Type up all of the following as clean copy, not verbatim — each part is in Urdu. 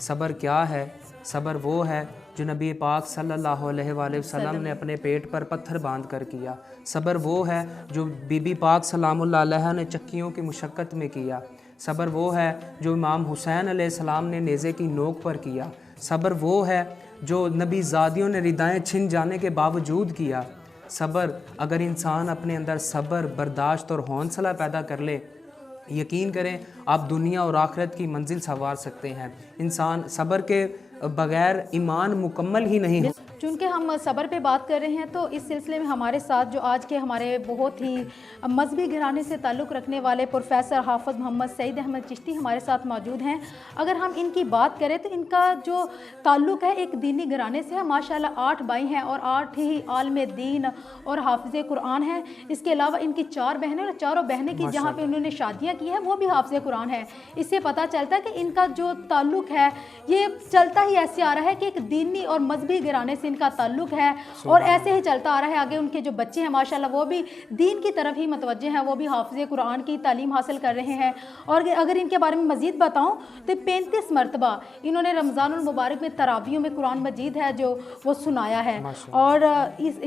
صبر کیا ہے؟ صبر وہ ہے جو نبی پاک صلی اللہ علیہ وآلہ وسلم نے اپنے پیٹ پر پتھر باندھ کر کیا۔ صبر وہ ہے جو بی بی پاک سلام اللہ علیہ نے چکیوں کی مشقت میں کیا۔ صبر وہ ہے جو امام حسین علیہ السلام نے نیزے کی نوک پر کیا۔ صبر وہ ہے جو نبی زادیوں نے ردائیں چھن جانے کے باوجود کیا۔ صبر، اگر انسان اپنے اندر صبر، برداشت اور حوصلہ پیدا کر لے، یقین کریں آپ دنیا اور آخرت کی منزل سنوار سکتے ہیں۔ انسان صبر کے بغیر ایمان مکمل ہی نہیں ہو۔ چونکہ ہم صبر پہ بات کر رہے ہیں تو اس سلسلے میں ہمارے ساتھ جو آج کے ہمارے بہت ہی مذہبی گھرانے سے تعلق رکھنے والے پروفیسر حافظ محمد سعید احمد چشتی ہمارے ساتھ موجود ہیں۔ اگر ہم ان کی بات کریں تو ان کا جو تعلق ہے ایک دینی گھرانے سے ہے۔ ماشاءاللہ 8 بھائی ہیں اور 8 ہی عالم دین اور حافظ قرآن ہیں۔ اس کے علاوہ ان کی 4 بہنیں اور چاروں بہنیں کی جہاں پہ انہوں نے شادیاں کی ہیں وہ بھی حافظ قرآن ہے۔ اس سے پتہ چلتا ہے کہ ان کا جو تعلق ہے یہ چلتا ہی ایسے آ رہا ہے کہ ایک دینی اور مذہبی گھرانے سے ان کا تعلق ہے اور ایسے ہی چلتا آ رہا ہے۔ آگے ان کے جو بچے ہیں ماشاءاللہ وہ بھی دین کی طرف ہی متوجہ ہیں، وہ بھی حافظ قرآن کی تعلیم حاصل کر رہے ہیں۔ اور اگر ان کے بارے میں مزید بتاؤں تو 35 مرتبہ انہوں نے رمضان المبارک میں تراویحوں میں قرآن مجید ہے جو وہ سنایا ہے۔ اور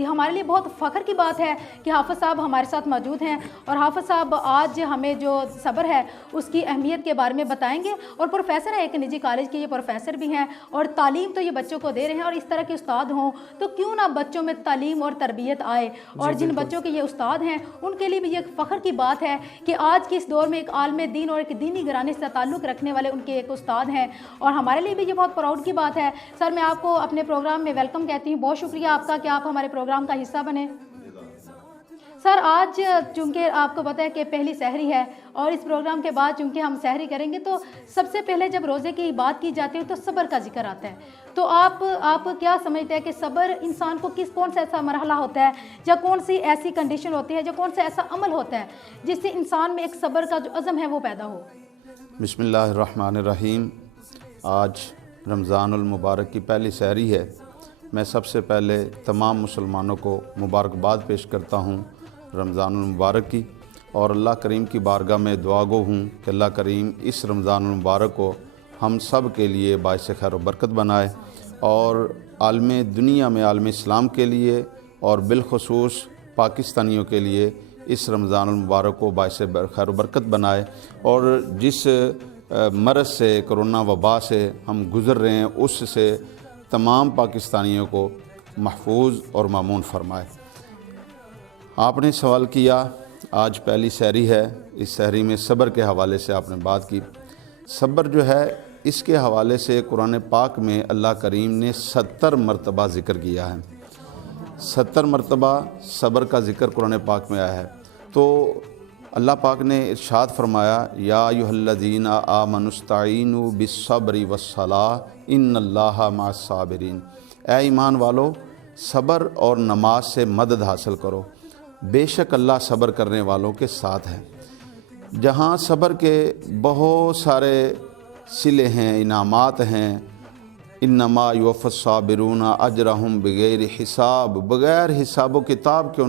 ہمارے لیے بہت فخر کی بات ہے کہ حافظ صاحب ہمارے ساتھ موجود ہیں اور حافظ صاحب آج ہمیں جو صبر ہے اس کی اہمیت کے بارے میں بتائیں گے۔ اور پروفیسر ہیں، ایک نجی کالج کے یہ پروفیسر بھی ہیں اور تعلیم تو یہ بچوں کو دے رہے ہیں، اور اس طرح کے استاد ہوں تو کیوں نہ بچوں میں تعلیم اور تربیت آئے۔ اور جن بچوں کے یہ استاد ہیں ان کے لیے بھی یہ فخر کی بات ہے کہ آج کے اس دور میں ایک عالم دین اور ایک دینی گھرانے سے تعلق رکھنے والے ان کے ایک استاد ہیں، اور ہمارے لیے بھی یہ بہت پراؤڈ کی بات ہے۔ سر میں آپ کو اپنے پروگرام میں ویلکم کہتی ہوں، بہت شکریہ آپ کا کہ آپ ہمارے پروگرام کا حصہ بنے۔ سر آج چونکہ آپ کو پتہ ہے کہ پہلی سحری ہے اور اس پروگرام کے بعد چونکہ ہم سحری کریں گے تو سب سے پہلے جب روزے کی بات کی جاتی ہے تو صبر کا ذکر آتا ہے۔ تو آپ کیا سمجھتے ہیں کہ صبر انسان کو کون سا ایسا مرحلہ ہوتا ہے یا کون سی ایسی کنڈیشن ہوتی ہے یا کون سا ایسا عمل ہوتا ہے جس سے انسان میں ایک صبر کا جو عزم ہے وہ پیدا ہو؟ بسم اللہ الرحمن الرحیم۔ آج رمضان المبارک کی پہلی سحری ہے۔ میں سب سے پہلے تمام مسلمانوں کو مبارکباد پیش کرتا ہوں رمضان المبارک کی، اور اللہ کریم کی بارگاہ میں دعا گو ہوں کہ اللہ کریم اس رمضان المبارک کو ہم سب کے لیے باعث خیر و برکت بنائے، اور عالم دنیا میں عالم اسلام کے لیے اور بالخصوص پاکستانیوں کے لیے اس رمضان المبارک کو باعث خیر و برکت بنائے، اور جس مرض سے کرونا وبا سے ہم گزر رہے ہیں اس سے تمام پاکستانیوں کو محفوظ اور مامون فرمائے۔ آپ نے سوال کیا، آج پہلی سحری ہے، اس سحری میں صبر کے حوالے سے آپ نے بات کی۔ صبر جو ہے اس کے حوالے سے قرآن پاک میں اللہ کریم نے 70 مرتبہ ذکر کیا ہے۔ 70 مرتبہ صبر کا ذکر قرآن پاک میں آیا ہے۔ تو اللہ پاک نے ارشاد فرمایا، یا ایھا الذین آمنوا استعینوا بالصبر والصلاۃ ان اللہ مع الصابرین، اے ایمان والو صبر اور نماز سے مدد حاصل کرو، بے شک اللہ صبر کرنے والوں کے ساتھ ہے۔ جہاں صبر کے بہت سارے صلے ہیں، انعامات ہیں، انما یوفی الصابرون اجرہم بغیر حساب، بغیر حساب و کتاب کے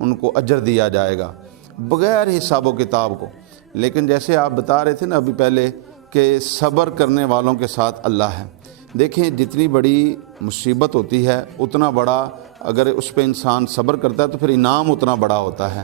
ان کو اجر دیا جائے گا، بغیر حساب و کتاب کو۔ لیکن جیسے آپ بتا رہے تھے نا ابھی پہلے کہ صبر کرنے والوں کے ساتھ اللہ ہے۔ دیکھیں جتنی بڑی مصیبت ہوتی ہے اتنا بڑا اگر اس پہ انسان صبر کرتا ہے تو پھر انعام اتنا بڑا ہوتا ہے۔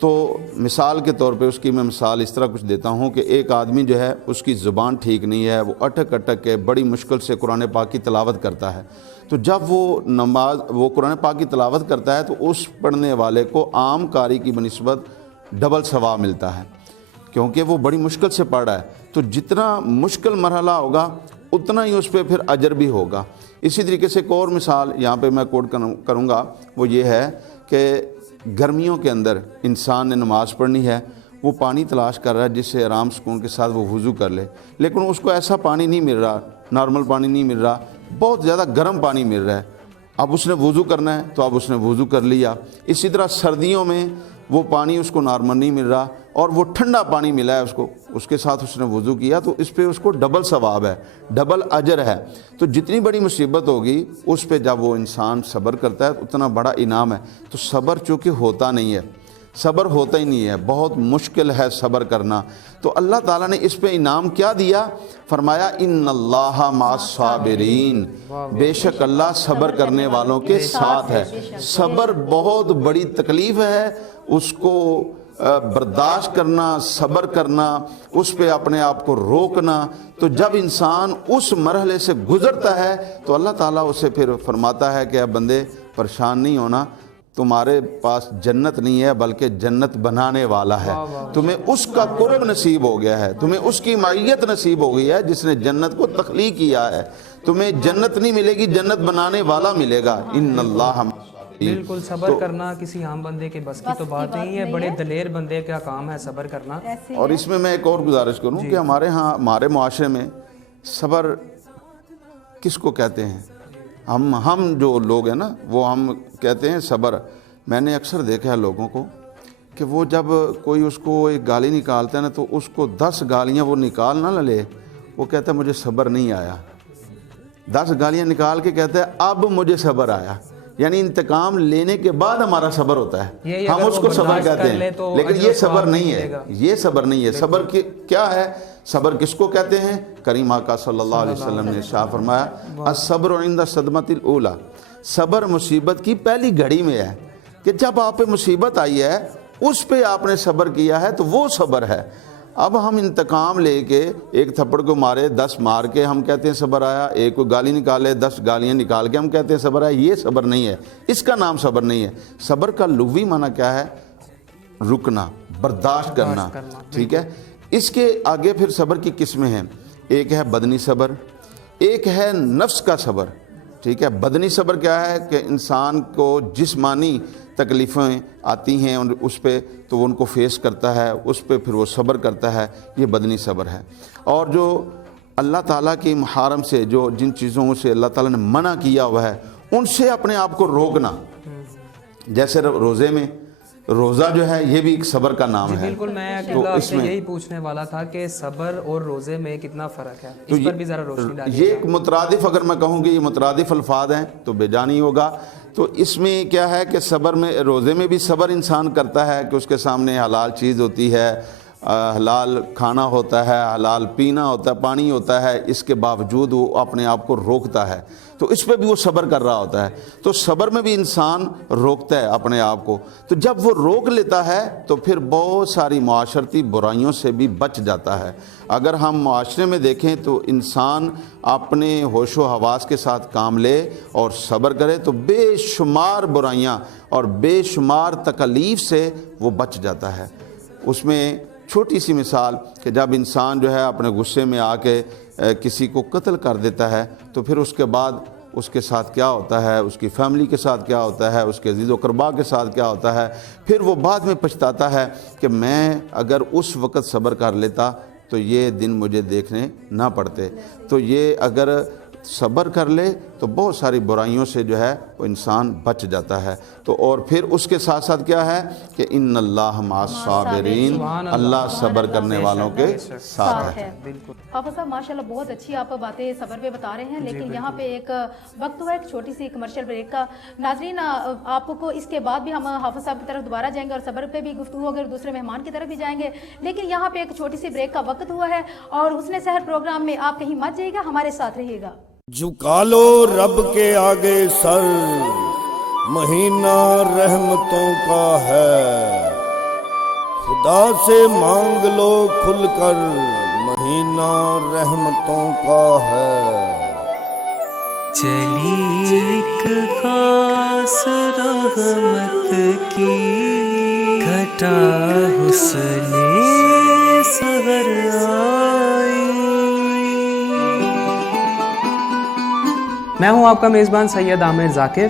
تو مثال کے طور پہ اس کی میں مثال اس طرح کچھ دیتا ہوں کہ ایک آدمی جو ہے اس کی زبان ٹھیک نہیں ہے، وہ اٹک اٹک کے بڑی مشکل سے قرآن پاک کی تلاوت کرتا ہے، تو جب وہ قرآن پاک کی تلاوت کرتا ہے تو اس پڑھنے والے کو عام قاری کی بنسبت ڈبل ثواب ملتا ہے، کیونکہ وہ بڑی مشکل سے پڑھ رہا ہے۔ تو جتنا مشکل مرحلہ ہوگا اتنا ہی اس پہ پھر اجر بھی ہوگا۔ اسی طریقے سے ایک اور مثال یہاں پہ میں کوٹ کروں گا، وہ یہ ہے کہ گرمیوں کے اندر انسان نے نماز پڑھنی ہے، وہ پانی تلاش کر رہا ہے جس سے آرام سکون کے ساتھ وہ وضو کر لے، لیکن اس کو ایسا پانی نہیں مل رہا، نارمل پانی نہیں مل رہا، بہت زیادہ گرم پانی مل رہا ہے۔ اب اس نے وضو کرنا ہے تو اب اس نے وضو کر لیا۔ اسی طرح سردیوں میں وہ پانی اس کو نارمل نہیں مل رہا اور وہ ٹھنڈا پانی ملا ہے اس کو، اس کے ساتھ اس نے وضو کیا، تو اس پہ اس کو ڈبل ثواب ہے، ڈبل اجر ہے۔ تو جتنی بڑی مصیبت ہوگی اس پہ جب وہ انسان صبر کرتا ہے اتنا بڑا انعام ہے۔ تو صبر چونکہ ہوتا نہیں ہے، صبر ہوتا ہی نہیں ہے، بہت مشکل ہے صبر کرنا۔ تو اللہ تعالیٰ نے اس پہ انعام کیا دیا؟ فرمایا ان اللہ مع الصابرین، بے شک اللہ صبر کرنے والوں کے ساتھ ہے۔ صبر بہت بڑی تکلیف ہے، اس کو برداشت کرنا، صبر کرنا، اس پہ اپنے آپ کو روکنا۔ تو جب انسان اس مرحلے سے گزرتا ہے تو اللہ تعالیٰ اسے پھر فرماتا ہے کہ اب بندے پریشان نہیں ہونا، تمہارے پاس جنت نہیں ہے بلکہ جنت بنانے والا ہے، تمہیں اس کا قرب نصیب ہو گیا ہے، تمہیں اس کی معیت نصیب ہو گئی ہے جس نے جنت کو تخلیق کیا ہے۔ تمہیں جنت نہیں ملے گی، جنت بنانے والا ملے گا۔ ان اللہ بالکل صبر کرنا کسی عام بندے کے بس کی تو بات نہیں ہے، بڑے دلیر بندے کا کام ہے صبر کرنا۔ اور اس میں ایک اور گزارش کروں کہ ہمارے معاشرے میں صبر کس کو کہتے ہیں؟ ہم جو لوگ ہیں نا وہ ہم کہتے ہیں صبر۔ میں نے اکثر دیکھا ہے لوگوں کو کہ وہ جب کوئی اس کو ایک گالی نکالتا ہے نا تو اس کو 10 گالیاں وہ نکال نہ لے، وہ کہتا ہے مجھے صبر نہیں آیا۔ 10 گالیاں نکال کے کہتا ہے اب مجھے صبر آیا، یعنی انتقام لینے کے بعد ہمارا صبر ہوتا ہے، ہم اس کو صبر کہتے ہیں، لیکن یہ صبر نہیں ہے، یہ صبر نہیں ہے۔ صبر کیا ہے؟ صبر کس کو کہتے ہیں؟ کریم آقا صلی اللہ علیہ وسلم نے ارشاد فرمایا الصبر عند الصدمۃ الاولی، صبر مصیبت کی پہلی گھڑی میں ہے، کہ جب آپ پہ مصیبت آئی ہے اس پہ آپ نے صبر کیا ہے تو وہ صبر ہے۔ اب ہم انتقام لے کے ایک تھپڑ کو مارے 10 مار کے ہم کہتے ہیں صبر آیا، ایک کو گالی نکالے 10 گالیاں نکال کے ہم کہتے ہیں صبر آیا، یہ صبر نہیں ہے، اس کا نام صبر نہیں ہے۔ صبر کا لغوی معنی کیا ہے؟ رکنا، برداشت کرنا، ٹھیک ہے۔ اس کے آگے پھر صبر کی قسمیں ہیں، ایک ہے بدنی صبر، ایک ہے نفس کا صبر، ٹھیک ہے۔ بدنی صبر کیا ہے؟ کہ انسان کو جسمانی تکلیفیں آتی ہیں اس پہ تو وہ ان کو فیس کرتا ہے، اس پہ پھر وہ صبر کرتا ہے، یہ بدنی صبر ہے۔ اور جو اللہ تعالیٰ کی محارم سے، جو جن چیزوں سے اللہ تعالیٰ نے منع کیا ہوا ہے ان سے اپنے آپ کو روکنا، جیسے روزے میں، روزہ جو ہے یہ بھی ایک صبر کا نام ہے۔ بالکل، میں آپ سے یہی پوچھنے والا تھا کہ صبر اور روزے میں کتنا فرق ہے، اس پر بھی ذرا روشنی ڈالیے۔ یہ ایک مترادف، اگر میں کہوں گی یہ مترادف الفاظ ہیں تو بے جانی ہوگا۔ تو اس میں کیا ہے کہ صبر میں، روزے میں بھی صبر انسان کرتا ہے کہ اس کے سامنے حلال چیز ہوتی ہے، حلال کھانا ہوتا ہے، حلال پینا ہوتا ہے، پانی ہوتا ہے، اس کے باوجود وہ اپنے آپ کو روکتا ہے، تو اس پہ بھی وہ صبر کر رہا ہوتا ہے۔ تو صبر میں بھی انسان روکتا ہے اپنے آپ کو، تو جب وہ روک لیتا ہے تو پھر بہت ساری معاشرتی برائیوں سے بھی بچ جاتا ہے۔ اگر ہم معاشرے میں دیکھیں تو انسان اپنے ہوش و حواس کے ساتھ کام لے اور صبر کرے تو بے شمار برائیاں اور بے شمار تکلیف سے وہ بچ جاتا ہے۔ اس میں چھوٹی سی مثال کہ جب انسان جو ہے اپنے غصے میں آ کے کسی کو قتل کر دیتا ہے تو پھر اس کے بعد اس کے ساتھ کیا ہوتا ہے، اس کی فیملی کے ساتھ کیا ہوتا ہے، اس کے عزیز و اقربا کے ساتھ کیا ہوتا ہے، پھر وہ بعد میں پچھتاتا ہے کہ میں اگر اس وقت صبر کر لیتا تو یہ دن مجھے دیکھنے نہ پڑتے۔ تو یہ اگر صبر کر لے تو بہت ساری برائیوں سے جو ہے وہ انسان بچ جاتا ہے۔ تو اور پھر اس کے ساتھ ساتھ کیا ہے کہ ان اللہ مع الصابرین، اللہ صبر کرنے والوں کے ساتھ ہے۔ حافظ صاحب ماشاءاللہ بہت اچھی آپ باتیں صبر پہ بتا رہے ہیں، لیکن یہاں پہ ایک وقت ہوا ایک چھوٹی سی کمرشل بریک کا۔ ناظرین آپ کو اس کے بعد بھی ہم حافظ صاحب کی طرف دوبارہ جائیں گے اور صبر پہ بھی گفتگو ہوگی اور دوسرے مہمان کی طرف بھی جائیں گے، لیکن یہاں پہ ایک چھوٹی سی بریک کا وقت ہوا ہے اور حسن سحر پروگرام میں آپ کہیں مت جائیے گا، ہمارے ساتھ رہیے گا۔ جھکا لو رب کے آگے سر، مہینہ رحمتوں کا ہے، خدا سے مانگ لو کھل کر، مہینہ رحمتوں کا ہے۔ چلی ایک خاص رحمت کی گھٹا حسن سحر آئی۔ میں ہوں آپ کا میزبان سید عامر ذاکر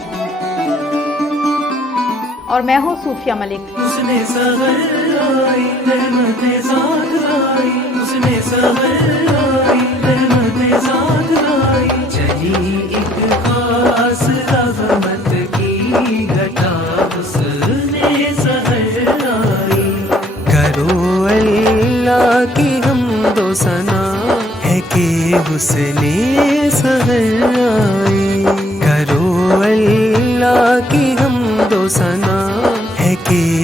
اور میں ہوں صوفیہ ملک۔ اس نے سحر آئی رحمت ذات آئی، اس نے سحر آئی رحمت ذات آئی، چلی ایک خاص رحمت کی گھٹا حسن سحر آئی۔ کرو اللہ کی حمد و ثنا ہے کہ حسن سحر آئی، کرو اللہ کی حمد و ثنا ہے کہ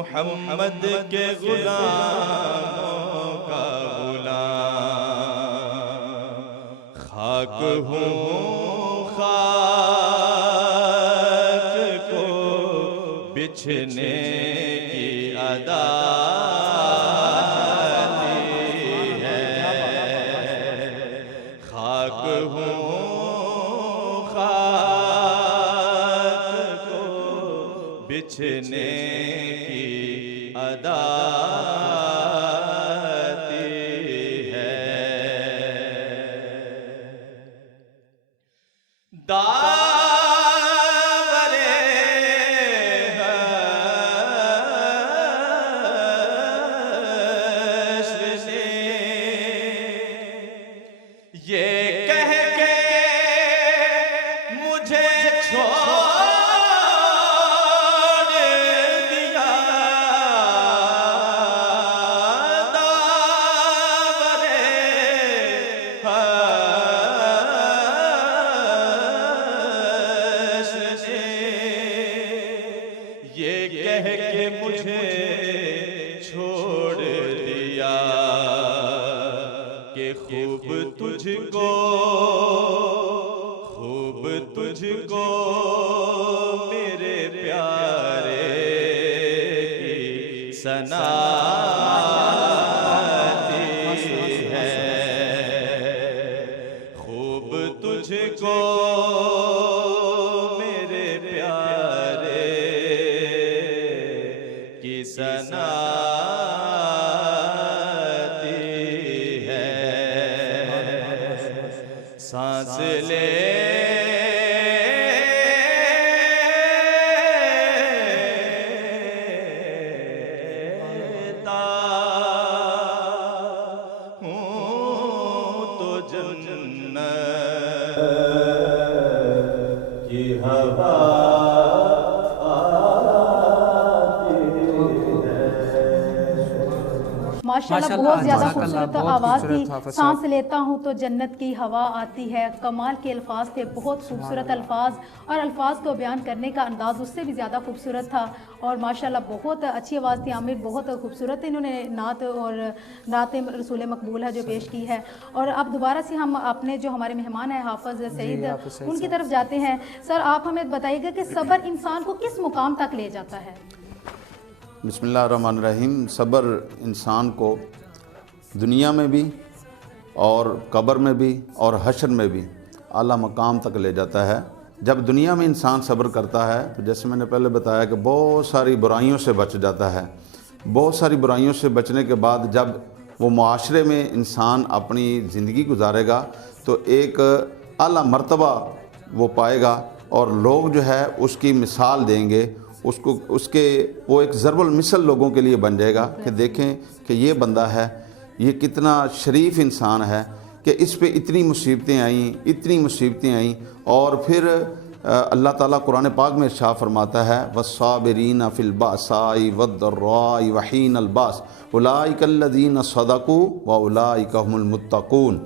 محمد کے غلاموں کا غلام، خاک ہوں خاک کو بچھنے کی ادا بچھنے کی ادا ہے، داورے حشر سے یہ کہہ کے مجھے چھوڑ چھوڑ دیا کہ خوب تجھ کو میرے پیارے کی ثنا ہے، خوب تجھ کو میرے پیارے کی ثنا سانس لیتا ہوں تو جنت کی ہوا ماشاءاللہ بہت زیادہ خوبصورت آواز تھی. سانس لیتا ہوں تو جنت کی ہوا آتی ہے. کمال کے الفاظ تھے، بہت خوبصورت الفاظ، اور الفاظ کو بیان کرنے کا انداز اس سے بھی زیادہ خوبصورت تھا. اور ماشاءاللہ بہت اچھی آواز تھی. عامر بہت خوبصورت انہوں نے نعت اور نعت رسول مقبول ہے جو پیش کی ہے. اور اب دوبارہ سے ہم اپنے جو ہمارے مہمان ہیں حافظ سعید ان کی طرف جاتے ہیں. سر آپ ہمیں بتائیے گا کہ صبر انسان کو کس مقام تک لے جاتا ہے؟ بسم اللہ الرحمن الرحیم. صبر انسان کو دنیا میں بھی اور قبر میں بھی اور حشر میں بھی اعلیٰ مقام تک لے جاتا ہے. جب دنیا میں انسان صبر کرتا ہے تو جیسے میں نے پہلے بتایا کہ بہت ساری برائیوں سے بچ جاتا ہے. بہت ساری برائیوں سے بچنے کے بعد جب وہ معاشرے میں انسان اپنی زندگی گزارے گا تو ایک اعلیٰ مرتبہ وہ پائے گا اور لوگ جو ہے اس کی مثال دیں گے، وہ ایک ضرب المثل لوگوں کے لیے بن جائے گا کہ دیکھیں کہ یہ بندہ ہے، یہ کتنا شریف انسان ہے کہ اس پہ اتنی مصیبتیں آئیں. اور پھر اللہ تعالیٰ قرآن پاک میں ارشاد فرماتا ہے وَالصَّابِرِينَ فِي الْبَأْسَاءِ وَالضَّرَّاءِ وَحِينَ الْبَأْسِ أُولَٰئِكَ الَّذِينَ صَدَقُوا وَأُولَٰئِكَ هُمُ الْمُتَّقُونَ.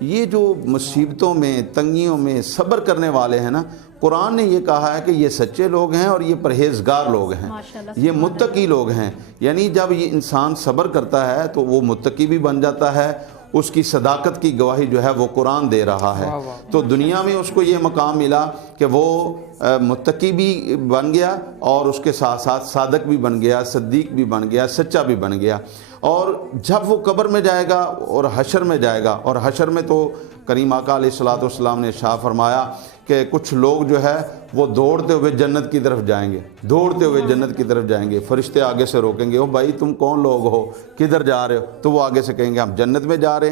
یہ جو مصیبتوں میں، تنگیوں میں صبر کرنے والے ہیں نا، قرآن نے یہ کہا ہے کہ یہ سچے لوگ ہیں اور یہ پرہیزگار لوگ ہیں، یہ متقی لوگ ہیں. یعنی جب یہ انسان صبر کرتا ہے تو وہ متقی بھی بن جاتا ہے. اس کی صداقت کی گواہی جو ہے وہ قرآن دے رہا ہے. تو دنیا میں اس کو یہ مقام ملا کہ وہ متقی بھی بن گیا اور اس کے ساتھ ساتھ صادق بھی بن گیا، صدیق بھی بن گیا، سچا بھی بن گیا. اور جب وہ قبر میں جائے گا اور حشر میں جائے گا، اور حشر میں تو کریم آقا علیہ الصلوۃ والسلام نے ارشاد فرمایا کہ کچھ لوگ جو ہے وہ دوڑتے ہوئے جنت کی طرف جائیں گے، فرشتے آگے سے روکیں گے، او بھائی تم کون لوگ ہو، کدھر جا رہے ہو؟ تو وہ آگے سے کہیں گے ہم جنت میں جا رہے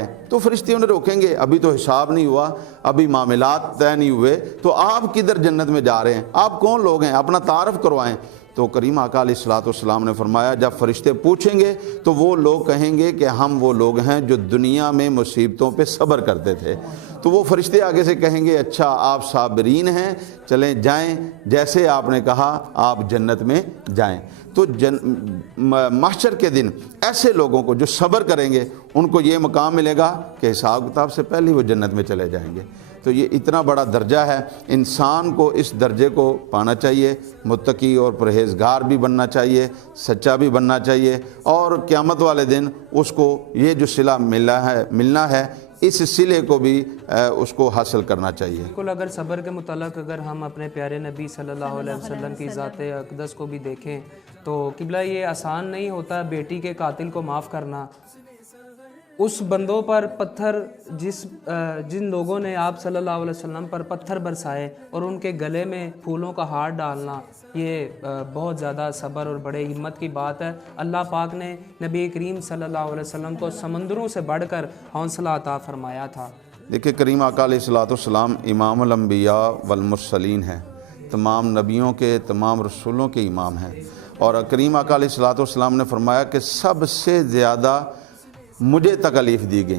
ہیں. تو فرشتے انہیں روکیں گے، ابھی تو حساب نہیں ہوا، ابھی معاملات طے نہیں ہوئے، تو آپ کدھر جنت میں جا رہے ہیں؟ آپ کون لوگ ہیں؟ اپنا تعارف کروائیں. تو کریم آقا علیہ الصلوۃ والسلام نے فرمایا جب فرشتے پوچھیں گے تو وہ لوگ کہیں گے کہ ہم وہ لوگ ہیں جو دنیا میں مصیبتوں پہ صبر کرتے تھے. تو وہ فرشتے آگے سے کہیں گے اچھا آپ صابرین ہیں، چلیں جائیں، جیسے آپ نے کہا آپ جنت میں جائیں. تو محشر کے دن ایسے لوگوں کو جو صبر کریں گے ان کو یہ مقام ملے گا کہ حساب کتاب سے پہلے وہ جنت میں چلے جائیں گے. تو یہ اتنا بڑا درجہ ہے، انسان کو اس درجے کو پانا چاہیے، متقی اور پرہیزگار بھی بننا چاہیے، سچا بھی بننا چاہیے، اور قیامت والے دن اس کو یہ جو صلہ ملنا ہے اس صلے کو بھی اس کو حاصل کرنا چاہیے۔ بالکل، اگر صبر کے متعلق اگر ہم اپنے پیارے نبی صلی اللہ علیہ وسلم کی ذات اقدس کو بھی دیکھیں تو قبلہ یہ آسان نہیں ہوتا بیٹی کے قاتل کو معاف کرنا۔ اس بندوں پر پتھر جن لوگوں نے آپ صلی اللہ علیہ وسلم پر پتھر برسائے اور ان کے گلے میں پھولوں کا ہار ڈالنا، یہ بہت زیادہ صبر اور بڑے ہمت کی بات ہے۔ اللہ پاک نے نبی کریم صلی اللہ علیہ وسلم کو سمندروں سے بڑھ کر حوصلہ عطا فرمایا تھا۔ دیکھیں کریم آقا علیہ الصلوۃ امام الانبیاء والمرسلین ہیں، تمام نبیوں کے تمام رسولوں کے امام ہیں، اور کریم آقا علیہ الصلوۃ نے فرمایا کہ سب سے زیادہ مجھے تکلیف دی گئی،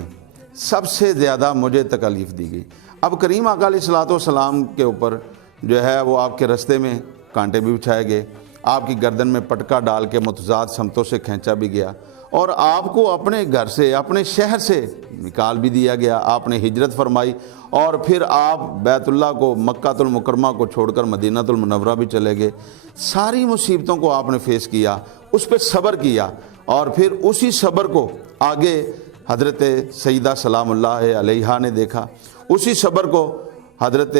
سب سے زیادہ مجھے تکلیف دی گئی۔ اب کریم آقا علیہ الصلوۃ کے اوپر جو ہے وہ آپ کے رستے میں کانٹے بھی بچھائے گئے، آپ کی گردن میں پٹکا ڈال کے متضاد سمتوں سے کھینچا بھی گیا، اور آپ کو اپنے گھر سے اپنے شہر سے نکال بھی دیا گیا۔ آپ نے ہجرت فرمائی اور پھر آپ بیت اللہ کو، مکہ المکرمہ کو چھوڑ کر مدینہ المنورہ بھی چلے گئے۔ ساری مصیبتوں کو آپ نے فیس کیا، اس پہ صبر کیا، اور پھر اسی صبر کو آگے حضرت سیدہ سلام اللہ علیہا نے دیکھا، اسی صبر کو حضرت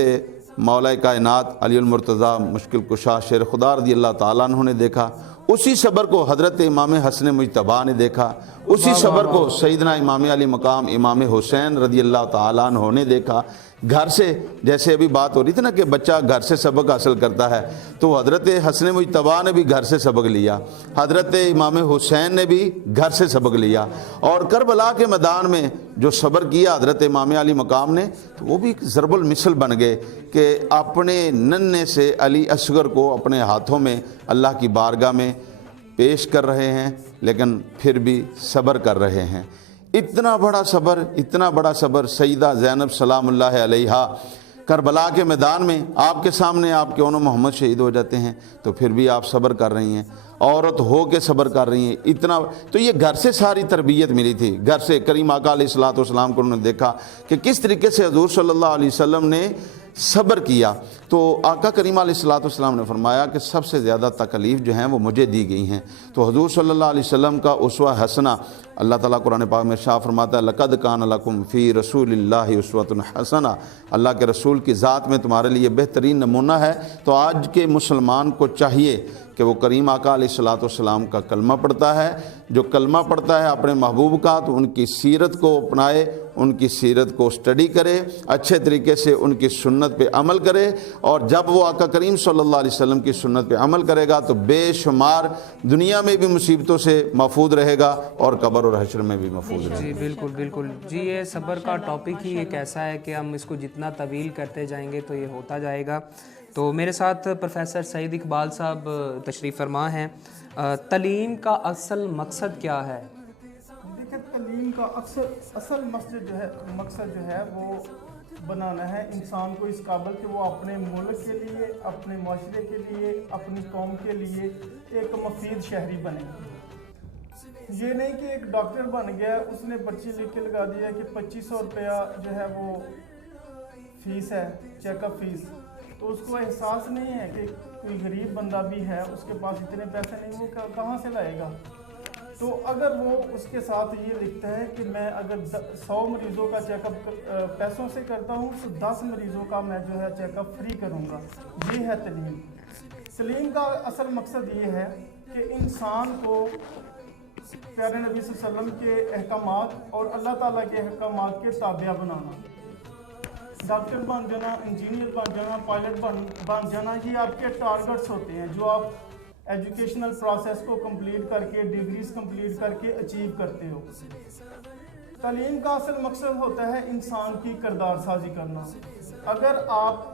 مولا کائنات علی المرتضیٰ مشکل کشا شیر خدا رضی اللہ تعالیٰ عنہ نے دیکھا، اسی صبر کو حضرت امام حسن مجتبیٰ نے دیکھا، اسی صبر کو سیدنا امام علی مقام امام حسین رضی اللہ تعالیٰ عنہ نے دیکھا۔ گھر سے، جیسے ابھی بات ہو رہی تھی نا کہ بچہ گھر سے سبق حاصل کرتا ہے، تو حضرت حسن مجتبیٰ نے بھی گھر سے سبق لیا، حضرت امام حسین نے بھی گھر سے سبق لیا، اور کربلا کے میدان میں جو صبر کیا حضرت امام علی مقام نے، تو وہ بھی ضرب المثل بن گئے کہ اپنے ننھے سے علی اصغر کو اپنے ہاتھوں میں اللہ کی بارگاہ میں پیش کر رہے ہیں، لیکن پھر بھی صبر کر رہے ہیں۔ اتنا بڑا صبر سیدہ زینب سلام اللہ علیہا کربلا کے میدان میں آپ کے سامنے آپ کے اون محمد شہید ہو جاتے ہیں، تو پھر بھی آپ صبر کر رہی ہیں، عورت ہو کے صبر کر رہی ہیں۔ اتنا تو یہ گھر سے ساری تربیت ملی تھی، گھر سے کریم آقا علیہ الصلوۃ کو انہوں نے دیکھا کہ کس طریقے سے حضور صلی اللہ علیہ وسلم نے صبر کیا۔ تو آقا کریم علیہ الصلوۃ نے فرمایا کہ سب سے زیادہ تکلیف جو ہیں وہ مجھے دی گئی ہیں۔ تو حضور صلی اللہ علیہ وسلم کا اسوہ حسنہ، اللہ تعالیٰ قرآن پاک میں ارشاد فرماتا ہے لقد کان لکم فی رسول اللہ اسوۃ حسنہ، اللہ کے رسول کی ذات میں تمہارے لیے بہترین نمونہ ہے۔ تو آج کے مسلمان کو چاہیے کہ وہ کریم آقا علیہ الصلوۃ کا کلمہ پڑھتا ہے، جو کلمہ پڑھتا ہے اپنے محبوب کا، تو ان کی سیرت کو اپنائے، ان کی سیرت کو اسٹڈی کرے، اچھے طریقے سے ان کی سنت پہ عمل کرے، اور جب وہ آقا کریم صلی اللہ علیہ وسلم کی سنت پہ عمل کرے گا تو بے شمار دنیا میں بھی مصیبتوں سے محفوظ رہے گا اور قبر اور حشر میں بھی محفوظ رہے گا۔ جی بالکل جی، یہ صبر کا ٹاپک ہی ایک ایسا ہے کہ ہم اس کو جتنا طویل کرتے جائیں گے تو یہ ہوتا جائے گا۔ تو میرے ساتھ پروفیسر سعید اقبال صاحب تشریف فرما ہیں۔ تعلیم کا اصل مقصد کیا ہے؟ دیکھیں، تعلیم کا اصل مقصد جو ہے وہ بنانا ہے انسان کو اس قابل کہ وہ اپنے ملک کے لیے، اپنے معاشرے کے لیے، اپنی قوم کے لیے ایک مفید شہری بنے۔ یہ نہیں کہ ایک ڈاکٹر بن گیا، اس نے پرچی لکھ کے لگا دیا کہ 2500 روپیہ جو ہے وہ فیس ہے، چیک اپ فیس، تو اس کو احساس نہیں ہے کہ کوئی غریب بندہ بھی ہے، اس کے پاس اتنے پیسے نہیں، وہ کہاں سے لائے گا۔ تو اگر وہ اس کے ساتھ یہ لکھتا ہے کہ میں اگر 100 مریضوں کا چیک اپ پیسوں سے کرتا ہوں تو 10 مریضوں کا میں جو ہے چیک اپ فری کروں گا، یہ ہے تعلیم۔ تعلیم کا اصل مقصد یہ ہے کہ انسان کو پیارے نبی صلی اللہ علیہ وسلم کے احکامات اور اللہ تعالیٰ کے احکامات کے تابع بنانا۔ ڈاکٹر بن جانا، انجینئر بن جانا، پائلٹ بن جانا، یہ آپ کے ٹارگٹس ہوتے ہیں جو آپ ایجوکیشنل پروسیس کو کمپلیٹ کر کے، ڈگریز کمپلیٹ کر کے اچیو کرتے ہو۔ تعلیم کا اصل مقصد ہوتا ہے انسان کی کردار سازی کرنا۔ اگر آپ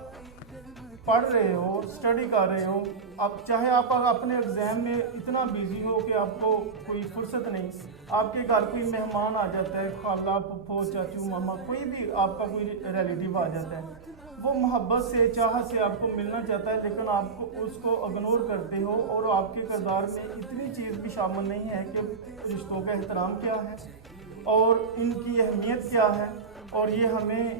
پڑھ رہے ہو، اسٹڈی کر رہے ہو، اب چاہے آپ اپنے ایگزام میں اتنا بیزی ہو کہ آپ کو کوئی فرصت نہیں، آپ کے گھر کوئی مہمان آ جاتا ہے، خالہ، پھپھو، چاچو، ماما، کوئی بھی آپ کا کوئی ریلیٹیو آ جاتا ہے، وہ محبت سے، چاہت سے آپ کو ملنا چاہتا ہے، لیکن آپ کو اس کو اگنور کرتے ہو، اور آپ کے کردار میں اتنی چیز بھی شامل نہیں ہے کہ رشتوں کا احترام کیا ہے اور ان کی اہمیت کیا ہے، اور یہ ہمیں